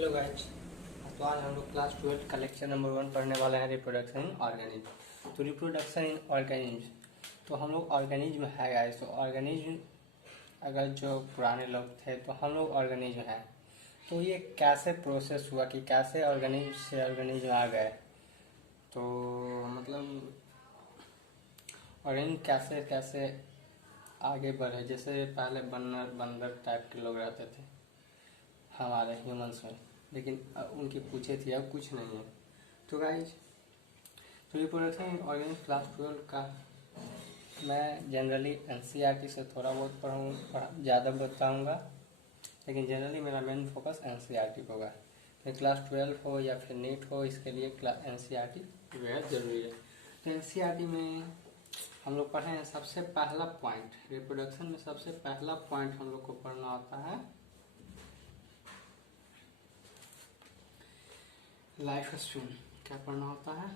Hello guys. तो आज हम लोग क्लास 12 का लेक्चर नंबर 1 पढ़ने वाले हैं, रिप्रोडक्शन इन ऑर्गेनिज्म। तो रिप्रोडक्शन इन ऑर्गेनिज्म, तो हम लोग ऑर्गेनिज्म है गाइस। तो ऑर्गेनिज्म अगर जो पुराने लोग थे तो हम लोग ऑर्गेनिज्म है। तो ये कैसे प्रोसेस हुआ कि कैसे ऑर्गेनिज्म से ऑर्गेनिज्म आ गए, तो मतलब ऑर्गेनिज्म कैसे कैसे आगे बढ़े। जैसे पहले बंदर टाइप के लोग रहते थे हमारे ह्यूमंस में, लेकिन उनकी पूछे थी, अब कुछ नहीं है। तो गाइज, तो रिप्रोडक्शन ऑर्गेनिज्म क्लास 12 का मैं जनरली एनसीईआरटी से थोड़ा बहुत ज़्यादा बताऊंगा, लेकिन जनरली मेरा मेन फोकस एनसीईआरटी पर होगा। फिर क्लास 12 हो या फिर नीट हो, इसके लिए एनसीईआरटी बेहद ज़रूरी है। तो एनसीईआरटी में हम लोग पढ़े हैं सबसे पहला पॉइंट, रिप्रोडक्शन में सबसे पहला पॉइंट हम लोग को पढ़ना होता है लाइफ स्पैन। क्या पढ़ना होता है?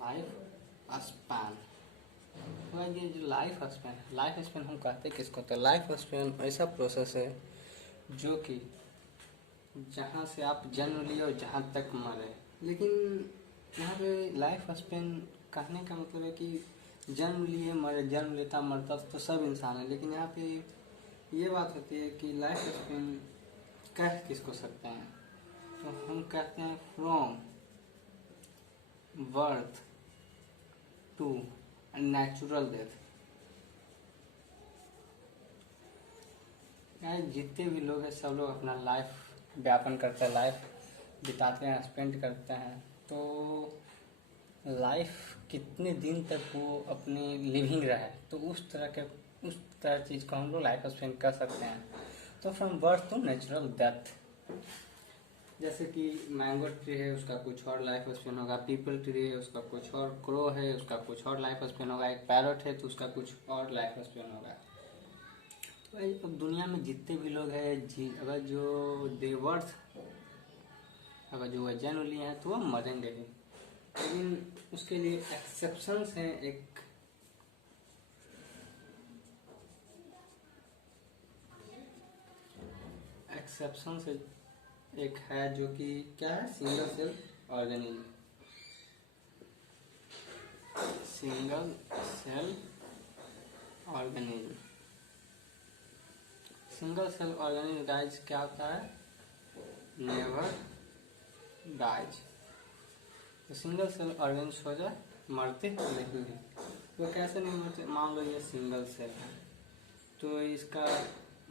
Life span. ये जो लाइफ स्पैन हम कहते किसको? तो लाइफ स्पैन ऐसा प्रोसेस है जो कि जहाँ से आप जन्म लिए और जहाँ तक मरे। लेकिन यहाँ पे लाइफ स्पैन कहने का मतलब है कि जन्म लिए मरे, जन्म लेता मरता तो सब इंसान है। लेकिन यहाँ पे ये बात होती है कि लाइफ स्पैन कह किसको सकते हैं? तो हम कहते हैं from birth to natural death. जितने भी लोग हैं सब लोग अपना लाइफ व्यापन करते हैं, लाइफ बिताते हैं, स्पेंड करते हैं। तो लाइफ कितने दिन तक वो अपनी लिविंग रहे, तो उस तरह चीज़ को हम लोग लाइफ स्पेंड कर सकते हैं। तो from birth to natural death, जैसे कि मैंगो ट्री है उसका कुछ और लाइफ स्पेन होगा, पीपल ट्री है उसका कुछ और, क्रो है उसका कुछ और लाइफ स्पेन होगा, एक पैरट है तो उसका कुछ और लाइफ स्पेन होगा। तो दुनिया में जितने भी लोग हैं अगर जो देवर्थ अगर जो जन्म लिए हैं तो वो मरेंगे ही। लेकिन उसके लिए एक्सेप्शंस हैं। एक है जो कि क्या है? Single cell organism. Single cell organism dies क्या होता है? Never dies. तो सिंगल सेल ऑर्गेनिज्म हो जाए मरते नहीं है। वो कैसे नहीं मरते? मान लो ये सिंगल सेल है तो इसका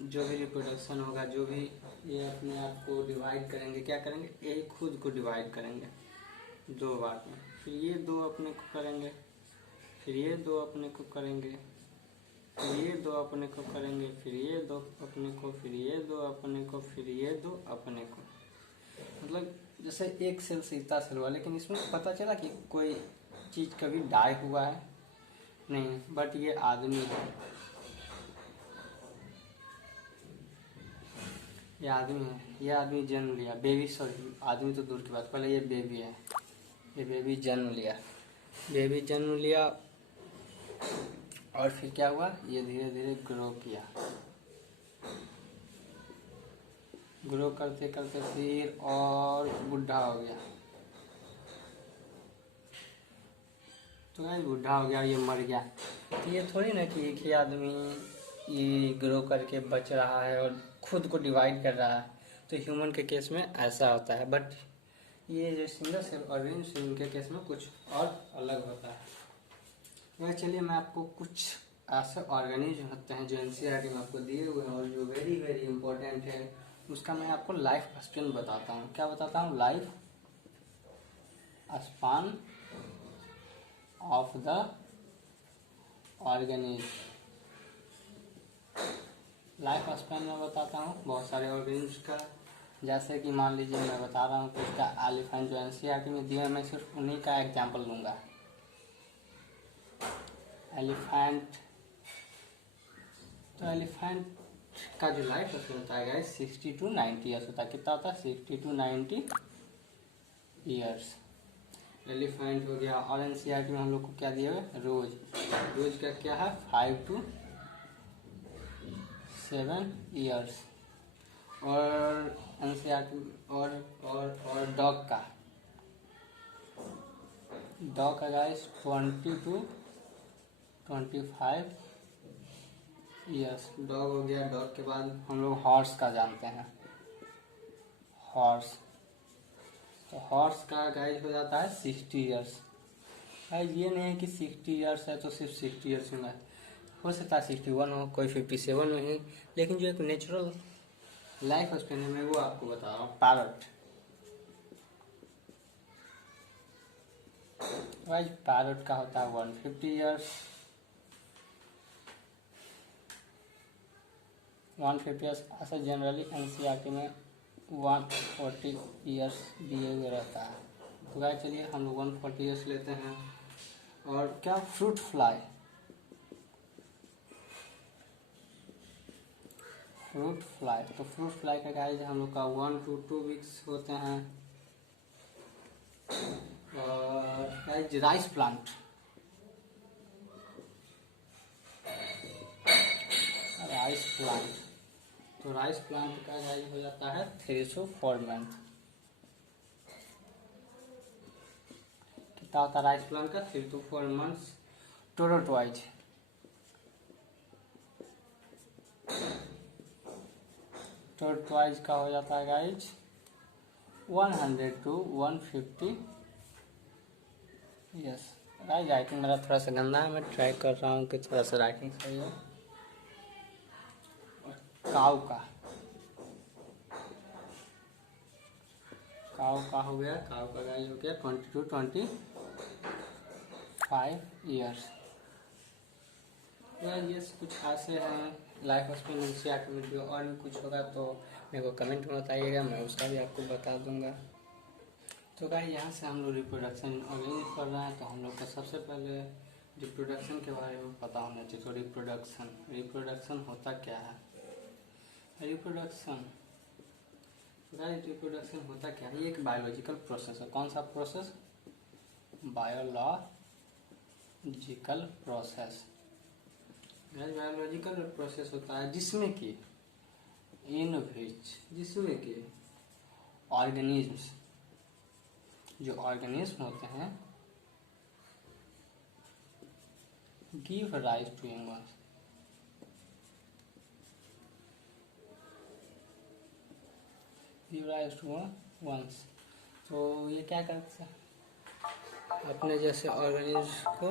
जो भी रिप्रोडक्शन होगा, जो भी ये अपने आप को डिवाइड करेंगे, क्या करेंगे? ये खुद को डिवाइड करेंगे दो बार में, फिर ये दो अपने को करेंगे, फिर ये दो अपने को करेंगे, फिर ये दो अपने को करेंगे, फिर ये दो अपने को, फिर ये दो अपने को, फिर ये दो अपने को। मतलब जैसे एक सेल से इतना सेल हुआ, लेकिन इसमें पता चला कि कोई चीज़ कभी डाई हुआ है नहीं, बट ये आदमी है, ये आदमी जन्म लिया, बेबी, सॉरी आदमी तो दूर की बात, पहले ये बेबी है, ये बेबी जन्म लिया और फिर क्या हुआ? ये धीरे धीरे ग्रो किया, ग्रो करते करते फिर और बुढ़ा हो गया। तो यार बुढ़ा हो गया, ये मर गया। तो ये थोड़ी ना कि एक ही आदमी ये ग्रो करके बच रहा है और खुद को डिवाइड कर रहा है। तो ह्यूमन के केस में ऐसा होता है, बट ये जो सिंगल सेल ऑर्गेनिज्म इनके केस में कुछ और अलग होता है। वह चलिए मैं आपको कुछ ऐसे ऑर्गेनिज्म होते हैं जो एनसीईआरटी में आपको दिए हुए हैं और जो वेरी वेरी इंपॉर्टेंट है, उसका मैं आपको लाइफ स्पैन बताता हूँ। क्या बताता हूँ? Life span of the organism. Life span में बताता हूँ बहुत सारे ऑर्गेनिज्म का। जैसे कि मान लीजिए मैं बता रहा हूँ कि इसका एलिफेंट जो एनसीईआरटी में दिया है, मैं सिर्फ उन्हीं का एग्जाम्पल लूँगा। एलिफेंट, तो एलिफेंट का जो लाइफ स्पैन होता है 60 to 90 ईयर्स होता है। कितना होता है? 60 to 90 ईयर्स एलिफेंट हो गया। और एनसीईआरटी में हम लोग को क्या दिया हुआ है? रोज का क्या है? 5 to 7 ईयर्स। और एनसीईआरटी और डॉग का गाइस 20 to 25 ईयर्स। डॉग हो गया। डॉग के बाद हम लोग हॉर्स का जानते हैं। हॉर्स, तो हॉर्स का गाइस हो जाता है 60 ईयर्स। गाइस ये नहीं है कि 60 ईयर्स है तो सिर्फ 60 ईयर्स में हो सकता है 61 हो, कोई 57 में ही, लेकिन जो एक नेचुरल लाइफ स्पेन है मैं वो आपको बता रहा हूँ। पैरट, गाइस पैरट का होता है 150 ईयर्स। 150 ईयर्स ऐसा जनरली एनसीईआरटी में 140 ईयर्स दिए हुए रहता है। तो गाइस चलिए हम लोग 140 ईयर्स लेते हैं। और क्या फ्रूट फ्लाई, तो फ्रूट फ्लाई का गाइस हम लोग का 1 to 2 वीक्स होते हैं। और गाइस राइस प्लांट, तो राइस प्लांट का गाइस हो जाता है 3 to 4 मंथ। कितना होता है राइस प्लांट का? 3 to 4 मंथ्स। टोरोटवाइज, का हो जाता है guys 100 to 150 yes. Guys writing मेरा थोड़ा सा गंदा है, मैं ट्राई कर रहा हूँ कि थोड़ा सा राइटिंग सही हो। काऊ का हो गया, काऊ का गाइज हो गया 20 to 25 ईयर्स। यार ये कुछ ऐसे हैं लाइफ स्पेन एनसीईआरटी में। वीडियो और भी कुछ होगा तो मेरे को कमेंट में बताइएगा, मैं उसका भी आपको बता दूंगा। तो गाइस यहाँ से हम लोग रिप्रोडक्शन ऑर्गेनिक कर रहे हैं, तो हम लोग को सबसे पहले रिप्रोडक्शन के बारे में पता होना चाहिए। तो रिप्रोडक्शन होता क्या है? रिप्रोडक्शन होता क्या है? ये एक बायोलॉजिकल प्रोसेस है। कौन सा process? Biological process. Biological process होता है जिसमें कि ऑर्गेनिज्म्स, जो ऑर्गेनिज्म होते हैं गिव राइज टू वंस। तो ये क्या करते हैं? अपने जैसे ऑर्गेनिज्म को